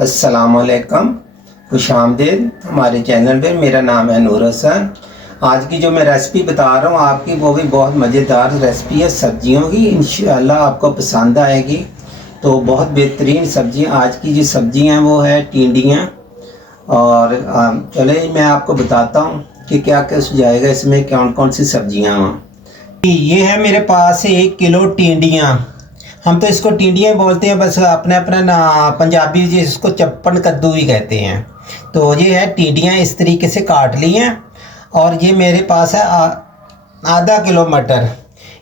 अस्सलामुअलैकुम, खुशामदीद हमारे चैनल पे। मेरा नाम है नूर हसन। आज की जो मैं रेसिपी बता रहा हूँ आपकी, वो भी बहुत मज़ेदार रेसिपी है सब्जियों की। इंशाअल्लाह आपको पसंद आएगी। तो बहुत बेहतरीन सब्जियाँ, आज की जो सब्जियाँ हैं वो है टिंडियाँ। और चले मैं आपको बताता हूँ कि क्या क्या जाएगा इसमें, कौन कौन सी सब्जियाँ हैं। ये है मेरे पास 1 किलो टिंडियाँ। हम तो इसको टिंडियाँ बोलते हैं, बस अपने अपना ना पंजाबी जी इसको चप्पन कद्दू भी कहते हैं। तो ये है टिंडियाँ, इस तरीके से काट ली हैं। और ये मेरे पास है आधा किलो मटर।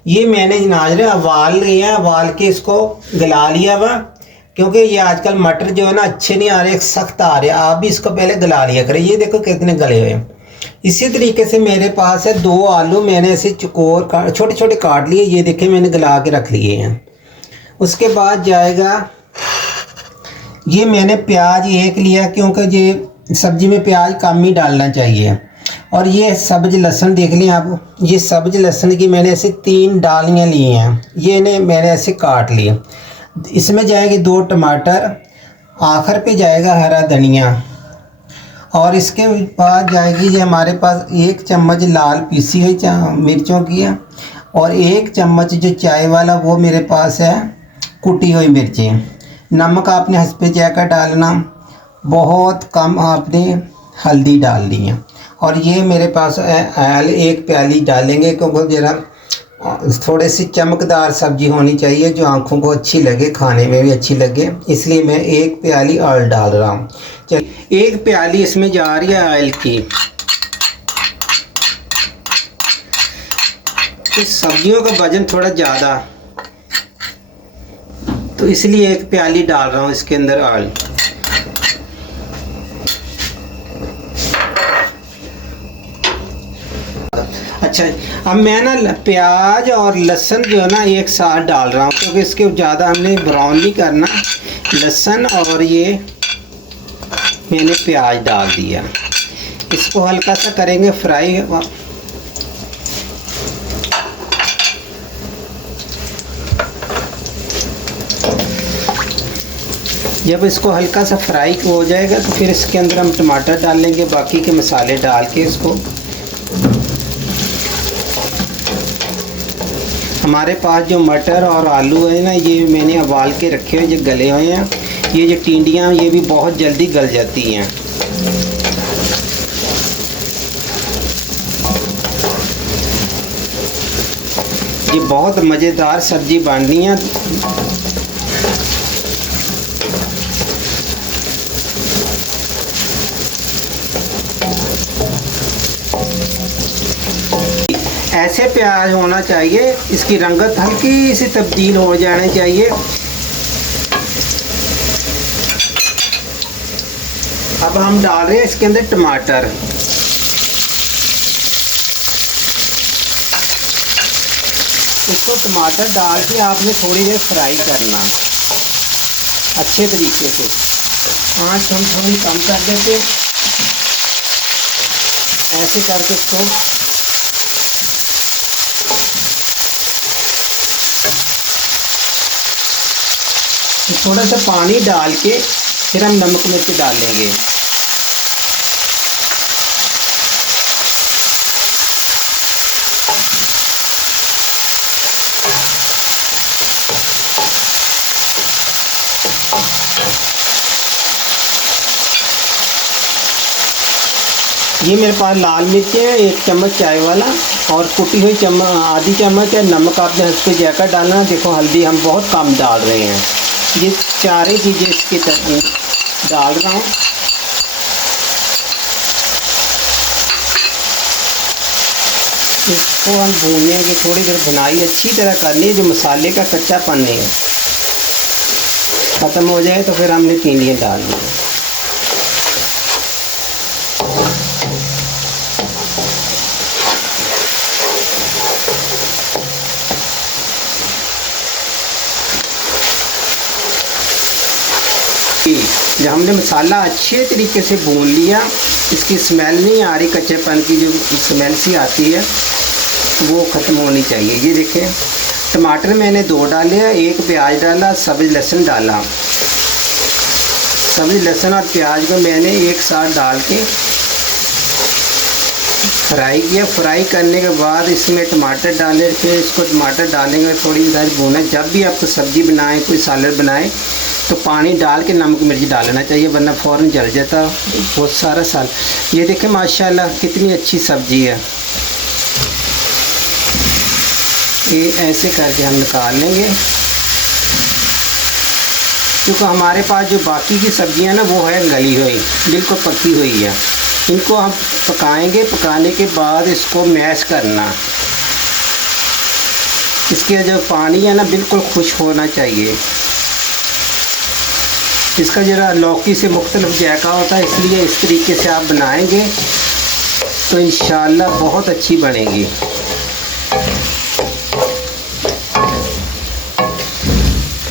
ये मैंने नाजरे उबाल लिए हैं, उबाल के इसको गला लिया हुआ, क्योंकि ये आजकल मटर जो है ना अच्छे नहीं आ रहे, सख्त आ रहे। आप भी इसको पहले गला लिया करें। ये देखो कितने गले हुए हैं। इसी तरीके से मेरे पास है 2 आलू, मैंने ऐसे चकोर छोटे छोटे काट लिए। ये देखे मैंने गला के रख लिए हैं। उसके बाद जाएगा, ये मैंने प्याज 1 लिया, क्योंकि ये सब्जी में प्याज कम ही डालना चाहिए। और ये सब्ज लहसुन देख लें आप, ये सब्ज लहसुन की मैंने ऐसे 3 डालियाँ ली हैं। ये ने मैंने ऐसे काट लिए। इसमें जाएंगे 2 टमाटर, आखिर पे जाएगा हरा धनिया। और इसके बाद जाएगी ये हमारे पास 1 चम्मच लाल पीसी हुई मिर्चों की है। और 1 चम्मच जो चाय वाला वो मेरे पास है कुटी हुई मिर्चें। नमक आपने हस्बे जायका डालना, बहुत कम आपने हल्दी डालनी है। और ये मेरे पास है 1 प्याली डालेंगे, क्योंकि ज़रा थोड़े सी चमकदार सब्जी होनी चाहिए जो आंखों को अच्छी लगे, खाने में भी अच्छी लगे, इसलिए मैं 1 प्याली ऑयल डाल रहा हूँ। चल 1 प्याली इसमें जा रही है ऑयल की। इस सब्जियों का वजन थोड़ा ज़्यादा, तो इसलिए 1 प्याली डाल रहा हूँ इसके अंदर ऑयल। अच्छा, अब मैं ना प्याज और लहसुन जो है ना एक साथ डाल रहा हूँ, क्योंकि इसके ज़्यादा हमने ब्राउन नहीं करना। लहसुन और ये मैंने प्याज डाल दिया, इसको हल्का सा करेंगे फ्राई। जब इसको हल्का सा फ्राई हो जाएगा तो फिर इसके अंदर हम टमाटर डाल लेंगे, बाकी के मसाले डाल के इसको। हमारे पास जो मटर और आलू है ना, ये मैंने उबाल के रखे हुए, जो गले हुए हैं। ये जो टिंडियाँ ये भी बहुत जल्दी गल जाती हैं। ये बहुत मज़ेदार सब्ज़ी बननी है। ऐसे प्याज होना चाहिए, इसकी रंगत हल्की सी तब्दील हो जानी चाहिए। अब हम डाल रहे हैं इसके अंदर टमाटर। इसको टमाटर डाल के आपने थोड़ी देर फ्राई करना अच्छे तरीके से। आँच हम थोड़ी कम कर देते, ऐसे करके इसको थोड़ा सा पानी डाल के फिर हम नमक मिर्च डाल लेंगे। ये मेरे पास लाल मिर्चें हैं 1 चम्मच चाय वाला, और कुटी हुई आधी चम्मच है नमक आपने हस्बे जायका डालना। देखो हल्दी हम बहुत कम डाल रहे हैं। ये सारी चीज़ें इसकी डाल रहा हूँ। इसको हम भूनेंगे, थोड़ी देर भुनाई अच्छी तरह करनी है, जो मसाले का कच्चापन नहीं है ख़त्म हो जाए तो फिर हमने टिंडियाँ डालनी है। जब हमने मसाला अच्छे तरीके से भून लिया, इसकी स्मेल नहीं आ रही, कच्चेपन की जो स्मेल सी आती है वो ख़त्म होनी चाहिए। ये देखें टमाटर मैंने 2 डाले हैं, 1 प्याज डाला, सब्ज़ लहसुन डाला। सब्ज़ी लहसुन और प्याज को मैंने एक साथ डाल के फ्राई किया। फ्राई करने के बाद इसमें टमाटर डाले, फिर इसको टमाटर डालेंगे, थोड़ी देर भूना। जब भी आप सब्ज़ी बनाएं, कोई सालन बनाएं, तो पानी डाल के नमक मिर्च डालना चाहिए, वरना फ़ौरन जल जाता बहुत सारा साल। ये देखें माशाल्लाह कितनी अच्छी सब्ज़ी है। ये ऐसे करके हम निकाल लेंगे, क्योंकि हमारे पास जो बाकी की सब्ज़ियाँ ना वो है गली हुई, बिल्कुल पकी हुई है। इनको हम पकाएंगे, पकाने के बाद इसको मैश करना। इसके जो पानी है ना बिल्कुल खुश्क होना चाहिए। इसका ज़रा लौकी से मुख्तलिफ जायका होता है, इसलिए इस तरीके से आप बनाएंगे तो इंशाअल्लाह बहुत अच्छी बनेगी।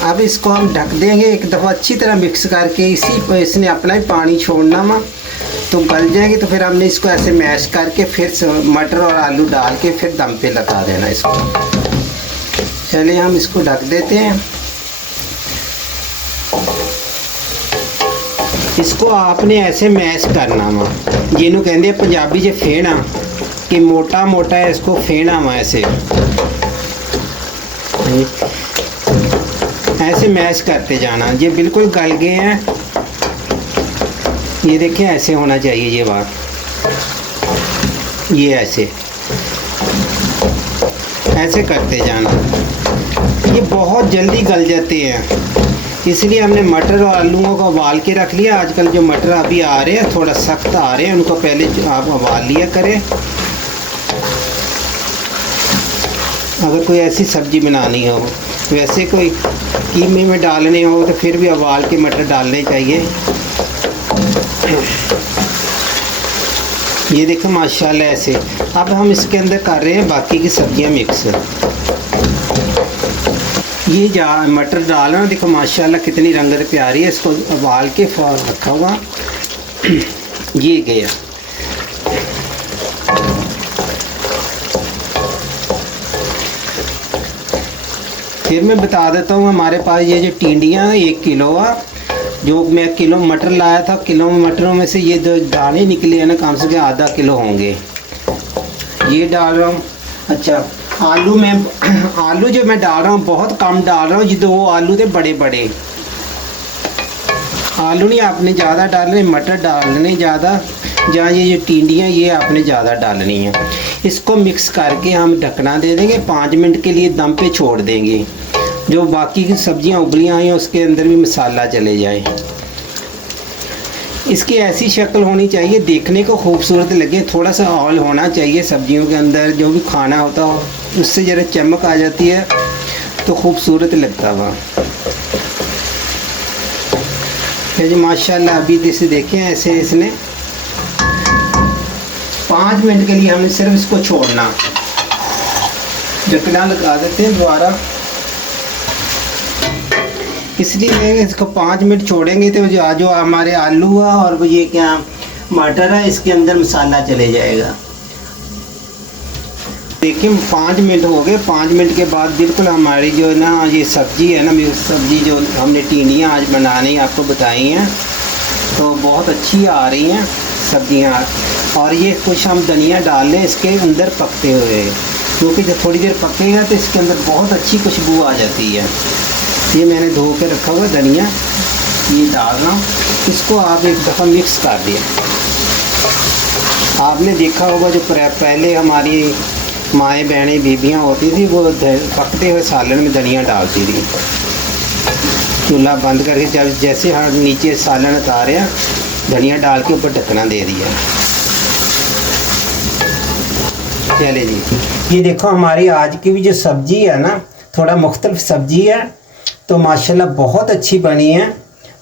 अब इसको हम ढक देंगे एक दफ़ा अच्छी तरह मिक्स करके। इसी पर इसने अपना ही पानी छोड़ना वा, तो गल जाएगी। तो फिर हमने इसको ऐसे मैश करके फिर मटर और आलू डाल के फिर दम पे लगा देना इसको। चलिए हम इसको ढक देते हैं। इसको आपने ऐसे मैश करना वा, जिन्हों कहते हैं पंजाबी च फेना, कि मोटा मोटा है इसको फेना वा। ऐसे मैश करते जाना। ये बिल्कुल गल गए हैं, ये देखिए ऐसे होना चाहिए ये बात, ये ऐसे करते जाना। ये बहुत जल्दी गल जाते हैं, इसलिए हमने मटर और आलूओं को उबाल के रख लिया। आजकल जो मटर अभी आ रहे हैं थोड़ा सख्त आ रहे हैं, उनको पहले आप उबाल लिया करें। अगर कोई ऐसी सब्ज़ी बनानी हो, वैसे कोई कीमे में डालने हो तो फिर भी उबाल के मटर डालने चाहिए। ये देखो माशाल्लाह ऐसे। अब हम इसके अंदर कर रहे हैं बाकी की सब्जियां मिक्स। ये जा मटर डालना, देखो माशाल्लाह कितनी रंगत प्यारी है। इसको उबाल के रखा हुआ ये गया। फिर मैं बता देता हूँ, हमारे पास ये जो टिंडियाँ 1 किलो है, जो मैं किलो मटर लाया था, किलो मटरों में से ये जो दाने निकले हैं ना कम से कम आधा किलो होंगे। ये डाल रहा हूँ। अच्छा आलू जो मैं डाल रहा हूँ बहुत कम डाल रहा हूँ, जिधर वो आलू थे बड़े बड़े आलू नहीं आपने ज़्यादा डालने, मटर डालने ज़्यादा, जहाँ ये जो टिंडियाँ ये आपने ज़्यादा डालनी है। इसको मिक्स करके हम ढकना दे देंगे, 5 मिनट के लिए दम पे छोड़ देंगे। जो बाकी की सब्जियां उबली आई हैं उसके अंदर भी मसाला चले जाए। इसकी ऐसी शक्ल होनी चाहिए, देखने को खूबसूरत लगे। थोड़ा सा ऑयल होना चाहिए सब्जियों के अंदर, जो भी खाना होता हो उससे ज़रा चमक आ जाती है तो खूबसूरत लगता हुआ। फिर माशाल्लाह अभी जैसे देखें ऐसे इसने 5 मिनट के लिए हमने सिर्फ इसको छोड़ना। ढकना लगा देते हैं दोबारा, इसलिए इसको 5 मिनट छोड़ेंगे तो जो हमारे आलू है और ये क्या मटर है इसके अंदर मसाला चले जाएगा। देखिए 5 मिनट हो गए। 5 मिनट के बाद बिल्कुल हमारी जो ना ये सब्ज़ी है ना, सब्ज़ी जो हमने टिंडियाँ आज बनाने आपको बताई हैं तो बहुत अच्छी आ रही हैं सब्जियाँ। और ये कुछ हम धनिया डाल लें इसके अंदर पकते हुए, क्योंकि जब थोड़ी देर पकेगा तो इसके अंदर बहुत अच्छी खुशबू आ जाती है। ये मैंने धो के रखा हुआ धनिया, ये डाल रहा हूँ। इसको आप एक दफ़ा मिक्स कर दिया। आपने देखा होगा जो पहले हमारी माएँ बहनें बीबियाँ होती थी वो पकते हुए सालन में धनिया डालती थी। चूल्हा बंद करके जब जैसे हम नीचे सालन उतारे धनिया डाल के ऊपर ढकना दे दिया। चले जी, ये देखो हमारी आज की भी जो सब्ज़ी है ना थोड़ा मुख्तलिफ सब्ज़ी है तो माशाल्लाह बहुत अच्छी बनी है।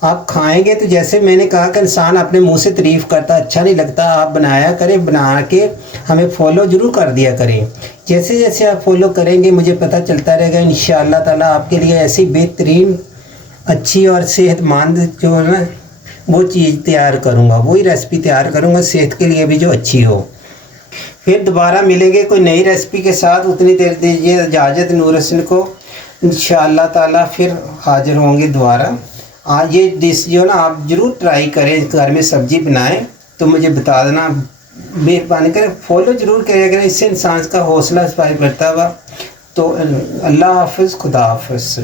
आप खाएंगे तो जैसे मैंने कहा कि इंसान अपने मुंह से तारीफ़ करता अच्छा नहीं लगता, आप बनाया करें, बना के हमें फॉलो ज़रूर कर दिया करें। जैसे जैसे आप फॉलो करेंगे मुझे पता चलता रहेगा इंशाअल्लाह ताला आपके लिए ऐसी बेहतरीन अच्छी और सेहतमंद जो है ना वो चीज़ तैयार करूँगा, वही रेसिपी तैयार करूँगा सेहत के लिए भी जो अच्छी हो। फिर दोबारा मिलेंगे कोई नई रेसिपी के साथ। उतनी देर दीजिए इजाज़त नूर हसन को, इंशाअल्लाह ताला फिर हाजिर होंगे दोबारा। आज ये डिश जो ना आप ज़रूर ट्राई करें, घर में सब्जी बनाएं तो मुझे बता देना, मेहरबानी करें फॉलो ज़रूर करें, अगर इससे इंसान का हौसला अफजाई बढ़ता हुआ। तो अल्लाह हाफ़िज़, खुदा हाफ़िज़।